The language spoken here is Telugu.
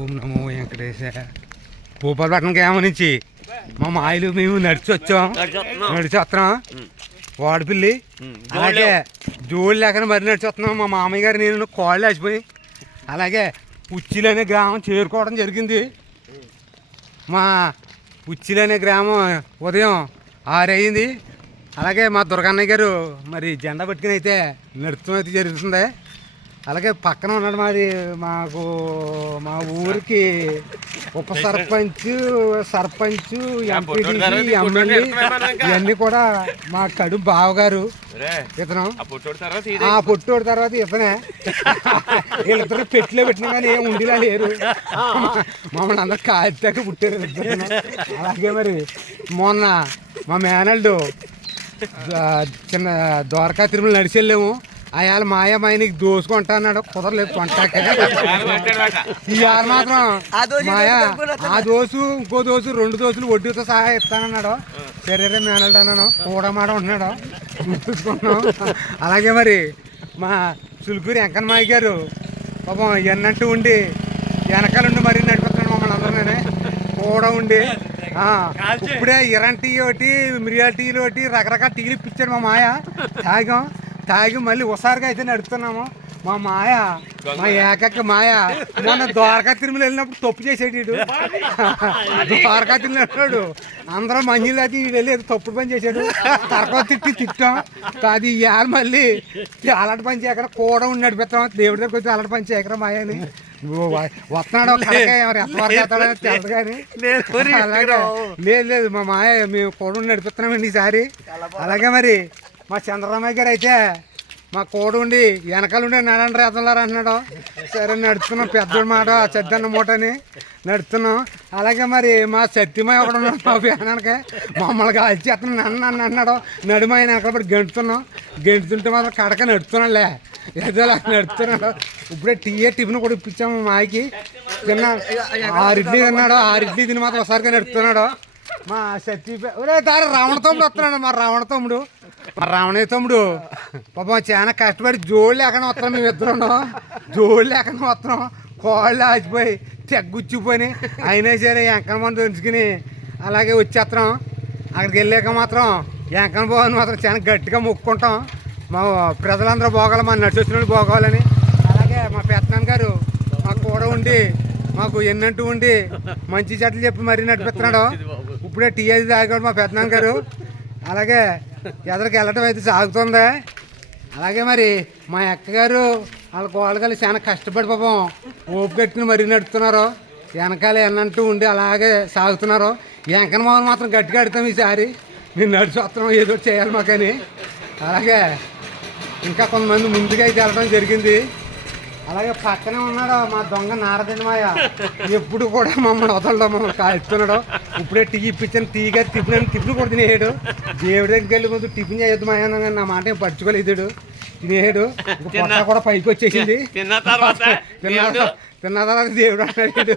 ఓం నమో వెంకటేశ. భూపాలపట్నంకి ఏమనించి మా మాయలు మేము నడిచి వస్తున్నాం వాడిపిల్లి. అలాగే జోళ్ళు లేక మరి నడిచి వస్తున్నాం. మా మామయ్య గారు నేను కాళ్ళు వేసిపోయి అలాగే పుచ్చిలు అనే గ్రామం చేరుకోవడం జరిగింది. మా పుచ్చిలు అనే గ్రామం ఉదయం 6 అయింది. అలాగే మా దుర్గన్నయ్య గారు మరి జెండా పట్టుకుని అయితే నడుస్తూ అయితే జరుగుతుంది. అలాగే పక్కన ఉన్నాడు మాకు మా ఊరికి ఉప సర్పంచ్, ఎంపీటీసీ, ఎమ్మెల్యే ఇవన్నీ కూడా మా కడుపు బావగారు. ఇతను ఆ పొట్టోడి తర్వాత ఇతనే. వీళ్ళిద్దరు పెట్టిలో పెట్టినా కానీ ఏం ఉండిలా లేరు. మమ్మల్ని అందరు కాల్చాక పుట్టారు ఇద్దరు. అలాగే మరి మొన్న మా మేనల్డు చిన్న ద్వారకా తిరుమల నడిచి వెళ్ళాము. అయాల మాయమాయనికి దోసుకుంటా అన్నాడు. కుదరలేదు కొంటాక. ఈ ఆరు మాత్రం మాయా ఆ దోసు ఇంకో దోసు 2 దోసులు వడ్డీతో సహా ఇస్తానన్నాడు. సరే మేనల్డ్ అన్నాను. కూడా మాట ఉంటున్నాడు. చూసుకున్నాం. అలాగే మరి మా సులుకూరి వెంకన్నమాయ గారు పాపం ఎన్నంటూ ఉండి వెనకాలండి మరీ నడిపిస్తున్నాడు మమ్మల్ని అందరినీ కూడా ఉండి. ఇప్పుడే ఇరాన్ టీ ఒకటి, మిరియాల టీలు ఒకటి, రకరకాల టీలు ఇప్పించాడు మా మాయ. తాగి మళ్ళీ ఒకసారిగా అయితే నడుపుతున్నాము. మా మాయ మా ఏకక్క మాయ మొన్న ద్వారకా తిరుమల వెళ్ళినప్పుడు తప్పు చేసాడు. ద్వారకా తిరుమల వెళ్ళాడు. అందరూ మంచి దాటి వెళ్ళి తప్పుడు పని చేశాడు. తర్వాత తిట్టాం. అది ఇవాళ మళ్ళీ అలాంటి పని చేయకరా కూడా ఉండి నడిపిస్తాం. దేవుడి దగ్గర వచ్చి అలాంటి పని చేయకరా మాయని వస్తున్నాడు. ఎంతవరకు వెళ్తాడని తెలుసు కానీ అలాగే లేదు మా మాయ మేము కూడా ఉండి నడిపిస్తున్నామండి ఈసారి. అలాగే మరి మా చంద్రరామయ్య గారు అయితే మా కోడు ఉండి వెనకాల ఉండే నడండి రేతలారా అంటున్నాడు. సరే నడుస్తున్నాం. పెద్దోడు మాట చెద్దన్న మూటని నడుస్తున్నాం. అలాగే మరి మా సత్యమయ్య ఒకడు ఉన్నాడు. మా పేనానికి మమ్మల్ని కాల్చేస్తున్నాం నన్ను అన్నాడు. నడుమాయ వెనకాల పడి గెంటుతుంటే మాత్రం కడక నడుస్తున్నాడులే. ఏదో నడుస్తున్నాడు. ఇప్పుడే టిఫిన్ కూడా ఇప్పించాము మా మాయకి. తిన్న 6 ఇడ్లీ తిన్నాడు. 6 ఇడ్లీ తిని మాత్రం ఒకసారిగా నడుపుతున్నాడు. మా సత్య రావణ తమ్ముడు వస్తున్నాడు. మా రావణయ్య తమ్ముడు పాపం చాలా కష్టపడి జోళ్ళు లేకుండా వస్తున్నాం. మేము ఇద్దరం జోళ్ళు లేకుండా వస్తున్నాం. కాళ్ళు ఆచిపోయి తెగ్గుచ్చిపోయి అయినా సరే వెంకన్న మంది ఉంచుకుని అలాగే వచ్చేస్తున్నాం. అక్కడికి వెళ్ళాక మాత్రం వెంకన్న బాబుని మాత్రం చాలా గట్టిగా మొక్కుంటాం. మా ప్రజలందరూ బాగోవాలి, మా నడిచి వచ్చిన వాళ్ళు బాగోవాలని. అలాగే మా పెద్దనాన్న గారు మాకు కూడా ఉండి మాకు ఎన్నంటూ ఉండి మంచి చెట్లు చెప్పి మరీ నడిపిస్తున్నాడు. ఇప్పుడే టీ అది తాగాడు మా పెద్దనాన్న గారు. అలాగే ఎదరికి వెళ్ళటం అయితే సాగుతుంది. అలాగే మరి మా అక్కగారు వాళ్ళ కోళ్ళగారు చాలా కష్టపడి పాపం ఓపు కట్టుకుని మరీ నడుపుతున్నారు. వెనకాల ఎన్నంటూ ఉండి అలాగే సాగుతున్నారు. వెంకన్న మోహన్ మాత్రం గట్టిగా అడుగుతాం ఈసారి. మేము నడిచి వస్తున్నాం, ఏదో చేయాలి మాకని. అలాగే ఇంకా కొంతమంది ముందుగా అయితే వెళ్ళడం జరిగింది. అలాగే పక్కనే ఉన్నాడు మా దొంగ నారదండి మాయ. ఎప్పుడు కూడా మమ్మల్ని వదలడం, మమ్మల్ని కాల్చుతున్నాడు. ఇప్పుడే టీ ఇప్పించాను. టీ గారు టిఫిన్ కూడా తినేసాడు. దేవుడి దగ్గరికి వెళ్ళి ముందు టిఫిన్ చేయొద్దు మాయ నా మాట ఏం పట్టుకోలేదు. తినేసాడు. పొట్ట కూడా పైకి వచ్చేసింది. తిన్న తర్వాత దేవుడు అన్నాడు.